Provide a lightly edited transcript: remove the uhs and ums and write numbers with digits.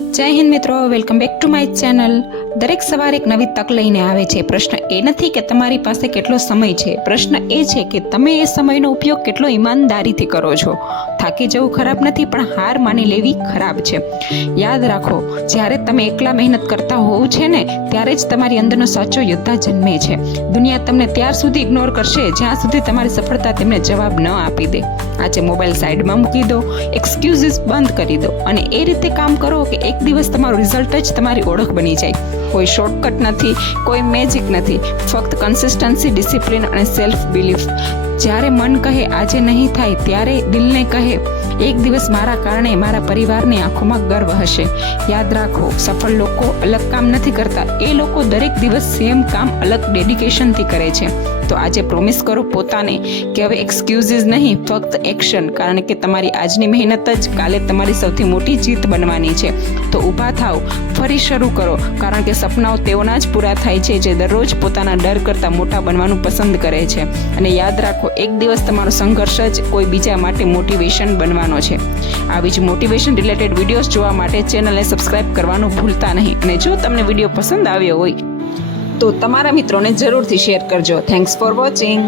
જય હિન્દ મિત્રો, welcome back to my channel. દરેક સવાર એક નવી તક લઈને આવે છે. પ્રશ્ન એ નથી કે તમારી પાસે કેટલો સમય છે, પ્રશ્ન એ છે કે તમે એ સમયનો ઉપયોગ કેટલો ઈમાનદારીથી કરો છો. થાકી જવું ખરાબ નથી, પણ હાર માની લેવી ખરાબ છે. યાદ રાખો, જ્યારે તમે એકલા મહેનત કરતા હોવ છે ને, ત્યારે જ તમારી અંદરનો સાચો યોદ્ધા જન્મે છે. દુનિયા તમને ત્યાર સુધી ઇગ્નોર કરશે જ્યાં સુધી તમારી સફળતા તેમને જવાબ ન આપી દે. આજે મોબાઈલ સાઈડમાં મૂકી દો, એક્સક્યુઝીસ બંધ કરી દો અને એ રીતે કામ કરો કે એક દિવસ તમારું રિઝલ્ટ જ તમારી ઓળખ બની જાય. કોઈ શોર્ટકટ નથી, કોઈ મેજિક નથી, ફક્ત કન્સિસ્ટન્સી, ડિસિપ્લિન અને સેલ્ફ બિલીફ. જ્યારે મન કહે આજે નહીં થાય, ત્યારે દિલને કહે એક દિવસ મારા કારણે મારા પરિવારની આંખોમાં ગર્વ હશે. યાદ રાખો, સફળ લોકો અલગ કામ નથી કરતા, એ લોકો દરેક દિવસ સેમ કામ અલગ ડેડિકેશનથી કરે છે. તો આજે પ્રોમિસ કરો પોતાને કે હવે એક્સક્યુઝીસ નહીં, ફક્ત એક્શન. કારણ કે તમારી આજની મહેનત જ કાલે તમારી સૌથી મોટી જીત બનવાની છે. તો ઊભા થાવ, ફરી શરૂ કરો, કારણ કે સપનાઓ તેઓના જ પૂરા થાય છે જે દરરોજ પોતાના ડર કરતાં મોટા બનવાનું પસંદ કરે છે. અને યાદ રાખો, એક દિવસ તમારો સંઘર્ષ જ કોઈ બીજા માટે મોટિવેશન બનવાનો છે. આવી જ મોટિવેશન રિલેટેડ વિડીયોઝ જોવા માટે ચેનલને સબસ્ક્રાઇબ કરવાનું ભૂલતા નહીં. અને જો તમને વિડીયો પસંદ આવ્યો હોય તો તમારા મિત્રોને જરૂરથી શેર કરજો. Thanks for watching.